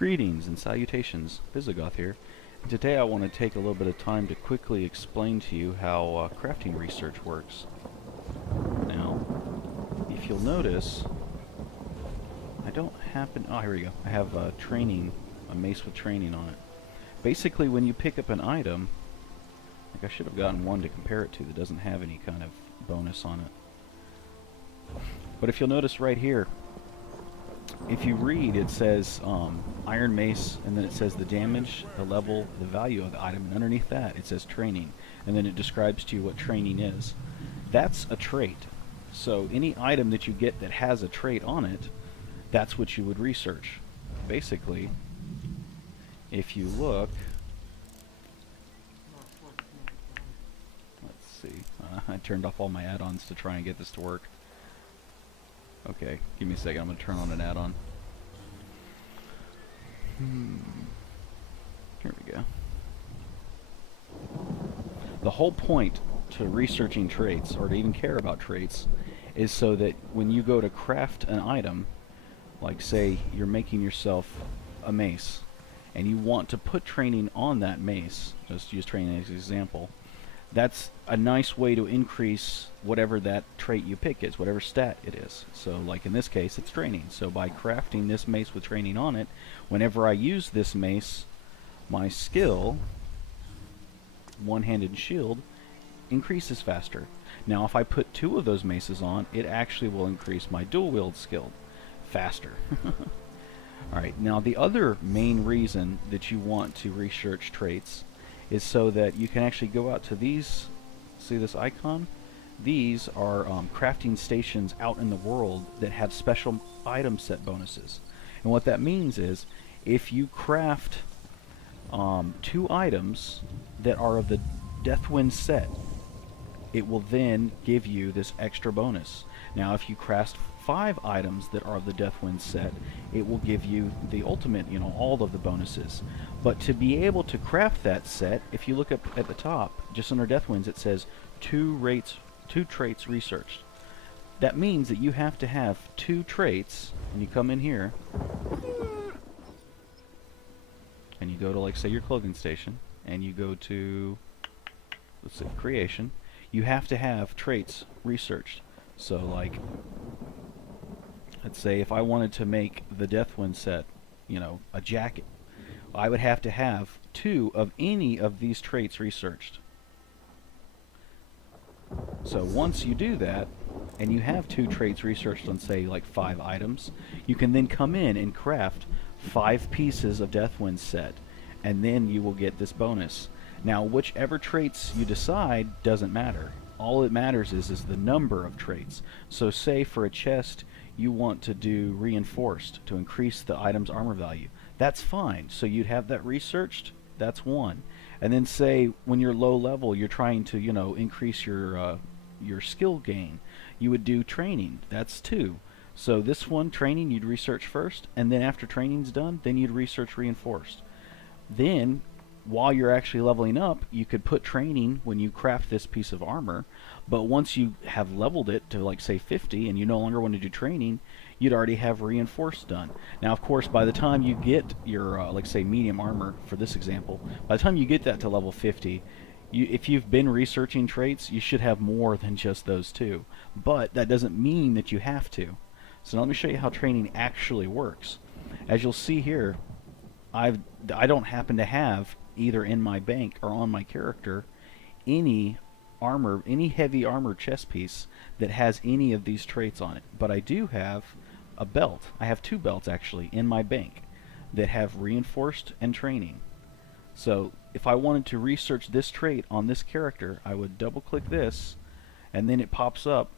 Greetings and salutations, Visigoth here. And today I want to take a little bit of time to quickly explain to you how crafting research works. Now, if you'll notice, I don't happen... Oh, here we go. I have training, a mace with training on it. Basically, when you pick up an item, like I should have gotten one to compare it to that doesn't have any kind of bonus on it. But if you'll notice right here, if you read, it says Iron Mace, and then it says the damage, the level, the value of the item, and underneath that it says training, and then it describes to you what training is. That's a trait. So any item that you get that has a trait on it, that's what you would research. Basically, if you look, let's see, I turned off all my add-ons to try and get this to work. Okay, give me a second. I'm going to turn on an add-on. Here we go. The whole point to researching traits, or to even care about traits, is so that when you go to craft an item, like say you're making yourself a mace, and you want to put training on that mace, just use training as an example, that's a nice way to increase whatever that trait you pick is, whatever stat it is. So like in this case, it's training. So by crafting this mace with training on it, whenever I use this mace, my skill, one-handed shield, increases faster. Now if I put two of those maces on, it actually will increase my dual-wield skill faster. Alright, now the other main reason that you want to research traits is so that you can actually go out to these, see this icon? These are crafting stations out in the world that have special item set bonuses. And what that means is, if you craft two items that are of the Deathwind set, it will then give you this extra bonus. Now if you craft 5 items that are of the Deathwind set, it will give you the ultimate, all of the bonuses. But to be able to craft that set, if you look up at the top, just under Deathwinds, it says two traits researched. That means that you have to have 2 traits, and you come in here, and you go to, like, say, your clothing station, and you go to, let's say, creation. You have to have traits researched. So, like, let's say if I wanted to make the Deathwind set, a jacket, I would have to have 2 of any of these traits researched. So once you do that, and you have 2 traits researched on, say, like 5 items, you can then come in and craft 5 pieces of Deathwind set, and then you will get this bonus. Now, whichever traits you decide doesn't matter. All it matters is the number of traits. So say for a chest you want to do reinforced to increase the item's armor value. That's fine. So you'd have that researched. That's 1. And then say when you're low level, you're trying to increase your skill gain. You would do training. That's 2. So this one, training, you'd research first, and then after training's done, then you'd research reinforced. Then while you're actually leveling up, you could put training when you craft this piece of armor, but once you have leveled it to, like, say 50 and you no longer want to do training, you'd already have reinforced done. Now of course by the time you get your like say medium armor for this example, by the time you get that to level 50, if you've been researching traits, you should have more than just those 2, but that doesn't mean that you have to. So now let me show you how training actually works. As you'll see here, I don't happen to have either in my bank or on my character any armor, any heavy armor chest piece that has any of these traits on it. But I do have a belt. I have 2 belts actually in my bank that have reinforced and training. So if I wanted to research this trait on this character, I would double click this, and then it pops up,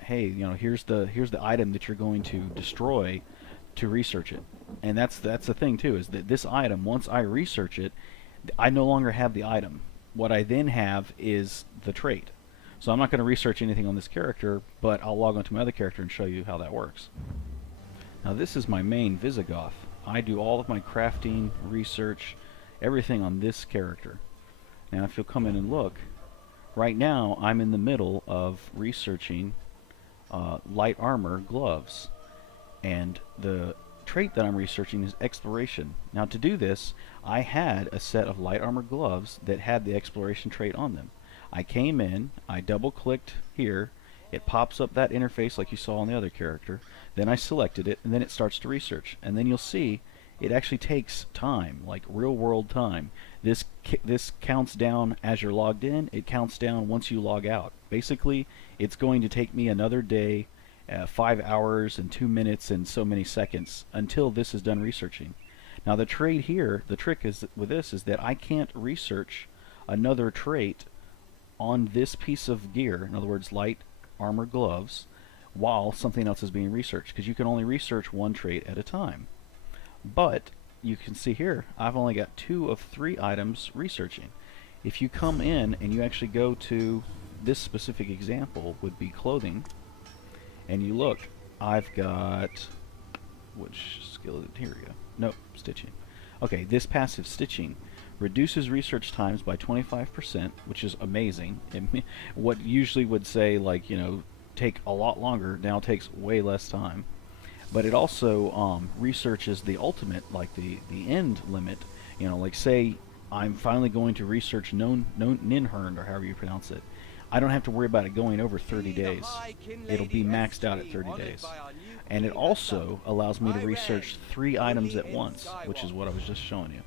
hey, here's the item that you're going to destroy to research it. And that's the thing too, is that this item, once I research it, I no longer have the item. What I then have is the trait. So I'm not going to research anything on this character, but I'll log onto my other character and show you how that works. Now this is my main Visigoth. I do all of my crafting, research, everything on this character. Now if you'll come in and look, right now I'm in the middle of researching light armor gloves. And the trait that I'm researching is exploration. Now to do this, I had a set of light armor gloves that had the exploration trait on them. I came in, I double clicked here, it pops up that interface like you saw on the other character, then I selected it, and then it starts to research. And then you'll see it actually takes time, like real world time. This counts down as you're logged in, it counts down once you log out. Basically, it's going to take me another day, 5 hours and 2 minutes and so many seconds until this is done researching. Now the trait here, the trick is with this is that I can't research another trait on this piece of gear, in other words light armor gloves, while something else is being researched, because you can only research one trait at a time. But you can see here I've only got 2 of 3 items researching. If you come in and you actually go to this specific example would be clothing, and you look, I've got, which skill is it? Here we go. Nope, stitching. Okay, this passive stitching reduces research times by 25%, which is amazing. What usually would say, like, you know, take a lot longer, now takes way less time. But it also researches the ultimate, like the end limit. You know, like say I'm finally going to research Ninhern, or however you pronounce it. I don't have to worry about it going over 30 days. It'll be maxed out at 30 days. And it also allows me to research 3 items at once, which is what I was just showing you.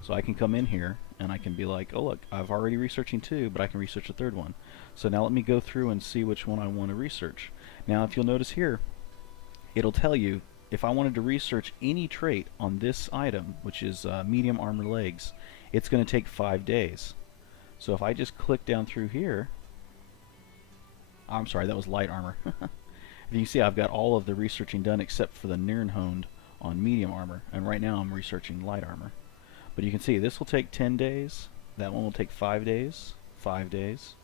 So I can come in here and I can be like, oh look, I've already researching 2, but I can research a 3rd one. So now let me go through and see which one I want to research. Now if you'll notice here, it'll tell you if I wanted to research any trait on this item, which is medium armor legs, it's going to take 5 days. So if I just click down through here, I'm sorry, that was light armor. You see I've got all of the researching done except for the Nirnhund on medium armor, and right now I'm researching light armor. But you can see this will take 10 days, that one will take 5 days, 5 days,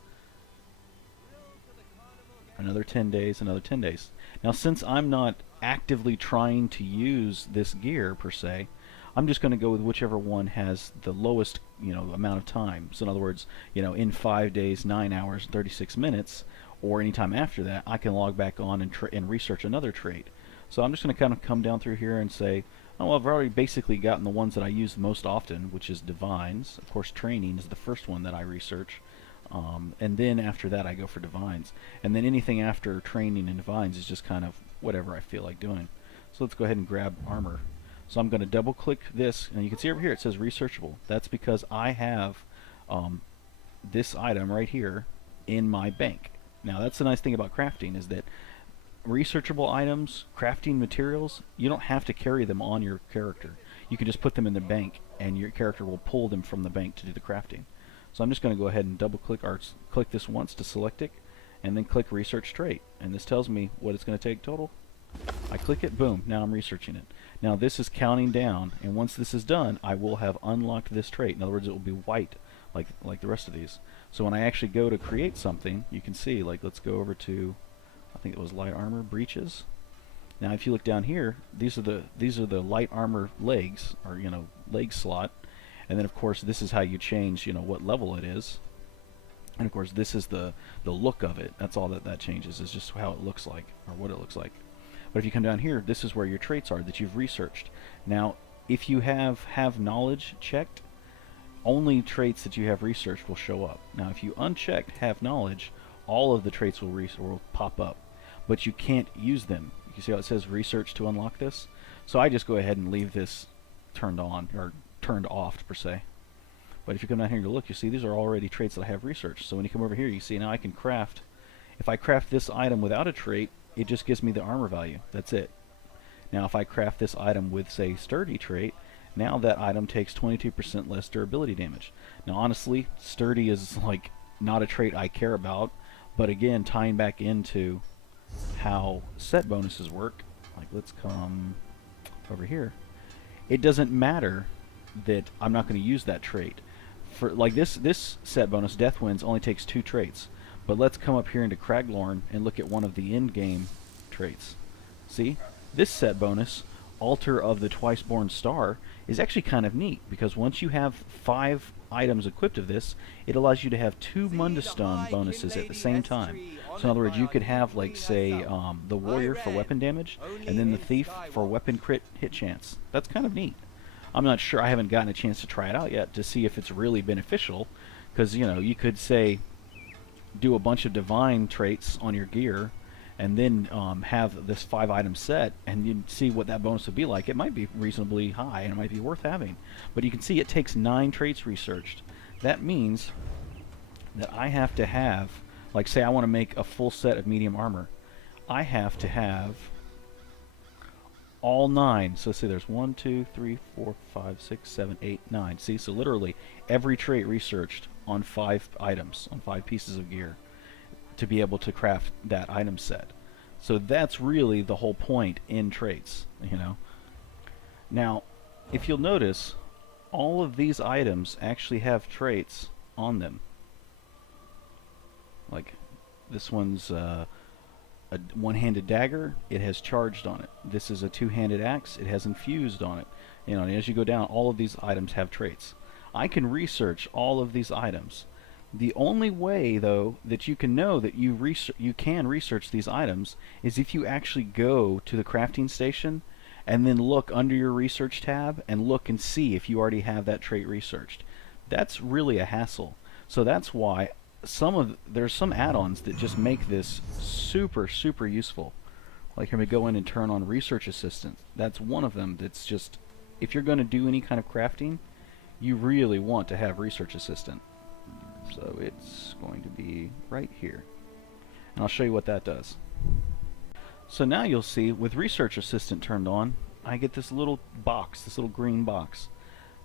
another 10 days, another 10 days. Now since I'm not actively trying to use this gear per se, I'm just going to go with whichever one has the lowest, you know, amount of time. So in other words, you know, in 5 days, 9 hours, 36 minutes, or any time after that, I can log back on and research another trait. So I'm just going to kind of come down through here and say, oh, well, I've already basically gotten the ones that I use most often, which is divines. Of course, training is the first one that I research. And then after that I go for divines. And then anything after training and divines is just kind of whatever I feel like doing. So let's go ahead and grab armor. So I'm going to double click this, and you can see over here it says researchable. That's because I have this item right here in my bank. Now that's the nice thing about crafting, is that researchable items, crafting materials, you don't have to carry them on your character. You can just put them in the bank and your character will pull them from the bank to do the crafting. So I'm just going to go ahead and double click or click this once to select it, and then click research trait, and this tells me what it's going to take total. I click it, boom, now I'm researching it. Now this is counting down, and once this is done I will have unlocked this trait. In other words, it will be white like the rest of these. So when I actually go to create something, you can see, like, let's go over to, I think it was light armor breeches. Now if you look down here, these are the light armor legs, or, you know, leg slot. And then of course this is how you change, you know, what level it is. And of course this is the look of it. That's all that changes, is just how it looks like, or what it looks like. But if you come down here, this is where your traits are that you've researched. Now if you have knowledge checked, only traits that you have researched will show up. Now if you unchecked have knowledge, all of the traits will pop up, but you can't use them. You see how it says research to unlock this? So I just go ahead and leave this turned on, or turned off per se. But if you come down here and you look, you see these are already traits that I have researched. So when you come over here, you see now I can craft. If I craft this item without a trait, it just gives me the armor value. That's it. Now if I craft this item with, say, sturdy trait, now that item takes 22% less durability damage. Now honestly, sturdy is like not a trait I care about, but again, tying back into how set bonuses work, like let's come over here. It doesn't matter that I'm not going to use that trait. For like this set bonus, Death Winds, only takes 2 traits. But let's come up here into Craglorn and look at one of the in-game traits. See? This set bonus Altar of the Twice-Born Star is actually kind of neat, because once you have 5 items equipped of this, it allows you to have 2 Mundus Stone bonuses at the same time. So in other words, you could have, like, say, the Warrior for weapon damage, and then the Thief for weapon crit hit chance. That's kind of neat. I'm not sure, I haven't gotten a chance to try it out yet to see if it's really beneficial, because, you know, you could, say, do a bunch of divine traits on your gear, and then have this 5 item set, and you see what that bonus would be like. It might be reasonably high, and it might be worth having. But you can see it takes 9 traits researched. That means that I have to have, like, say I want to make a full set of medium armor. I have to have all 9. So let's see, there's 1, 2, 3, 4, 5, 6, 7, 8, 9. See, so literally every trait researched on 5 items, on 5 pieces of gear, to be able to craft that item set. So that's really the whole point in traits, you know. Now, if you'll notice, all of these items actually have traits on them. Like, this one's a one-handed dagger, it has charged on it. This is a two-handed axe, it has infused on it. You know, and as you go down, all of these items have traits. I can research all of these items. The only way, though, that you can know that you can research these items is if you actually go to the crafting station and then look under your research tab and look and see if you already have that trait researched. That's really a hassle. So that's why there's some add-ons that just make this super, super useful. Like, here we go in and turn on Research Assistant. That's one of them that's just, if you're going to do any kind of crafting, you really want to have Research Assistant. So it's going to be right here. And I'll show you what that does. So now you'll see, with Research Assistant turned on, I get this little box, this little green box.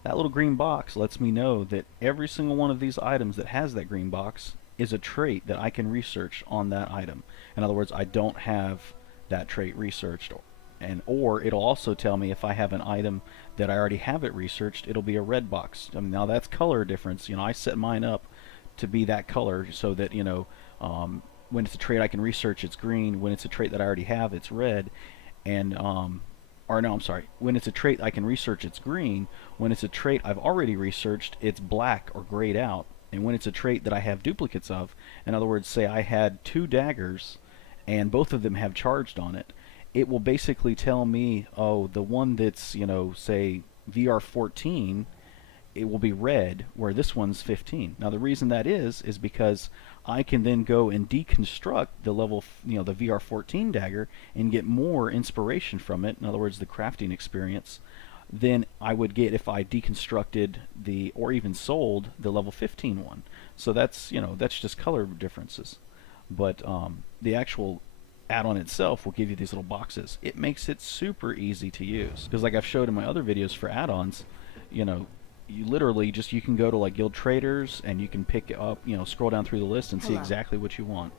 That little green box lets me know that every single one of these items that has that green box is a trait that I can research on that item. In other words, I don't have that trait researched, or it'll also tell me if I have an item that I already have it researched, it'll be a red box. I mean, now that's color difference. You know, I set mine up to be that color so that, you know, when it's a trait I can research, it's green. When it's a trait that I already have, it's red. And or no, I'm sorry. When it's a trait I can research, it's green. When it's a trait I've already researched, it's black or grayed out. And when it's a trait that I have duplicates of, in other words, say I had 2 daggers and both of them have charged on it, it will basically tell me, oh, the one that's, you know, say VR 14, it will be red, where this one's 15. Now the reason that is because I can then go and deconstruct the level, you know, the VR 14 dagger and get more inspiration from it. In other words, the crafting experience than I would get if I deconstructed or even sold the level 15 one. So that's, you know, that's just color differences. But the actual add-on itself will give you these little boxes. It makes it super easy to use, because like I've showed in my other videos for add-ons, you know, you literally just, you can go to like Guild Traders and you can pick up, you know, scroll down through the list and see exactly what you want.